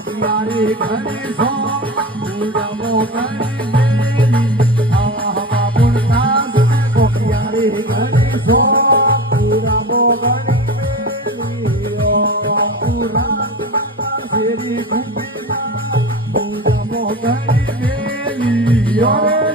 કોકિયારી ઘણી સો પૂજામો ઘણી મેલી આવા બાપુર તાસ કોકિયારી ઘણી સો પૂજામો ઘણી મેલી પૂરા સેવી પૂજામો ઘણી મેલી